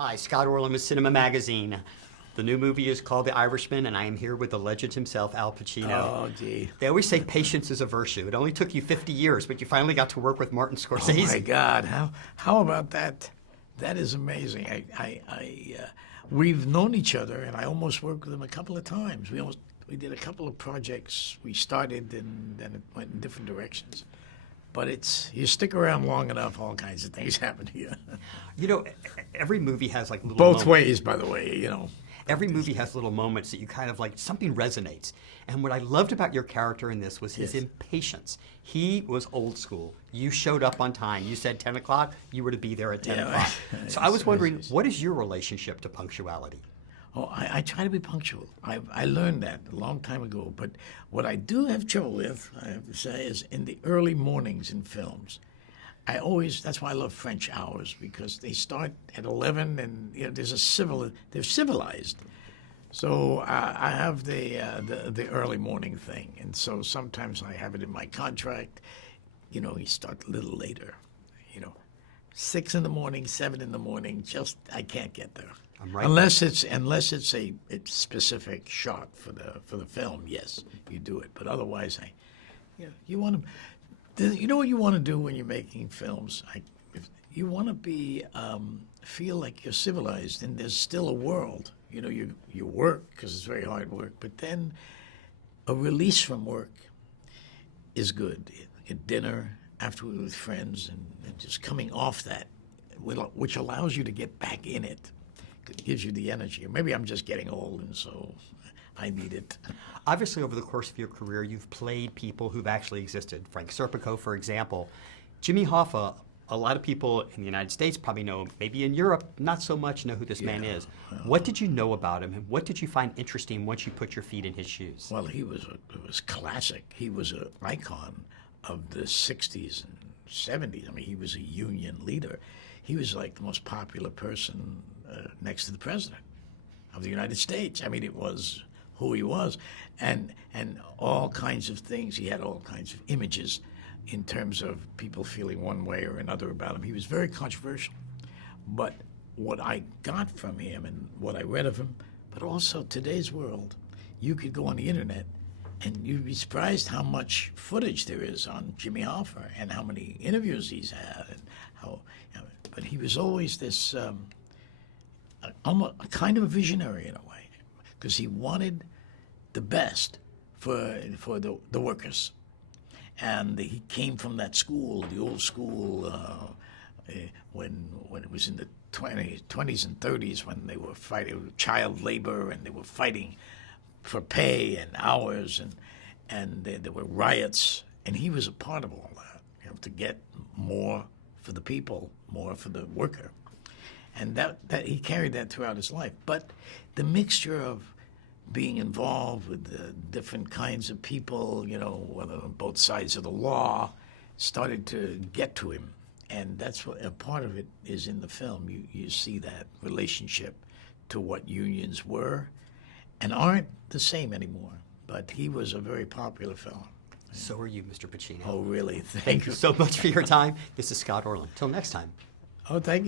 Hi, Scott Orlin with CINEMA-Magazin. The new movie is called The Irishman, and I am here with the legend himself, Al Pacino. Oh, gee. They always say patience is a virtue. It only took you 50 years, but you finally got to work with Martin Scorseses. Oh, my God. How about that? That is amazing. We've known each other, and I almost worked with him a couple of times. We did a couple of projects. We started, and then it went in different directions. But you stick around long enough, all kinds of things happen to you. You know, every movie has like little Both moments. ways, by the way, you know. Every movie has little moments that you kind of like, something resonates. And what I loved about your character in this was his impatience. He was old school. You showed up on time. You said 10 o'clock, you were to be there at 10 o'clock. So I was wondering, what is your relationship to punctuality? Oh, I try to be punctual. I learned that a long time ago. But what I do have trouble with, I have to say, is in the early mornings in films. That's why I love French hours, because they start at 11 and they're civilized. So I have the early morning thing. And so sometimes I have it in my contract, you start a little later, 6 in the morning, 7 in the morning, I can't get there. I'm right. Unless it's a specific shot for the film, yes, you do it. But otherwise, you want to. You know what you want to do when you're making films? You want to feel like you're civilized, and there's still a world. You work because it's very hard work, but then a release from work is good. At dinner, afterward with friends, and just coming off that, which allows you to get back in it. It gives you the energy. Or maybe I'm just getting old, and so I need it. Obviously, over the course of your career, you've played people who've actually existed. Frank Serpico, for example. Jimmy Hoffa, a lot of people in the United States probably know him. Maybe in Europe, not so much know who this man is. Well, what did you know about him, and what did you find interesting once you put your feet in his shoes? Well, it was classic. He was an icon of the 60s and 70s. I mean, he was a union leader. He was like the most popular person next to the president of the United States. I mean, it was who he was, and all kinds of things. He had all kinds of images in terms of people feeling one way or another about him. He was very controversial. But what I got from him and what I read of him, but also today's world, you could go on the internet and you'd be surprised how much footage there is on Jimmy Hoffa and how many interviews he's had, and but he was always this almost a kind of a visionary in a way, because he wanted the best for the workers, and he came from that school, the old school, when it was in the 20s and 30s, when they were fighting child labor and they were fighting for pay and hours, and there were riots, and he was a part of all that, to get more for the people, more for the worker. And that he carried that throughout his life. But the mixture of being involved with the different kinds of people, whether on both sides of the law, started to get to him. And that's what a part of it is in the film. You see that relationship to what unions were and aren't the same anymore. But he was a very popular fellow. So are you, Mr. Pacino. Oh, really? Thank Thank you so much for your time. This is Scott Orlin. Till next time. Oh, thank you.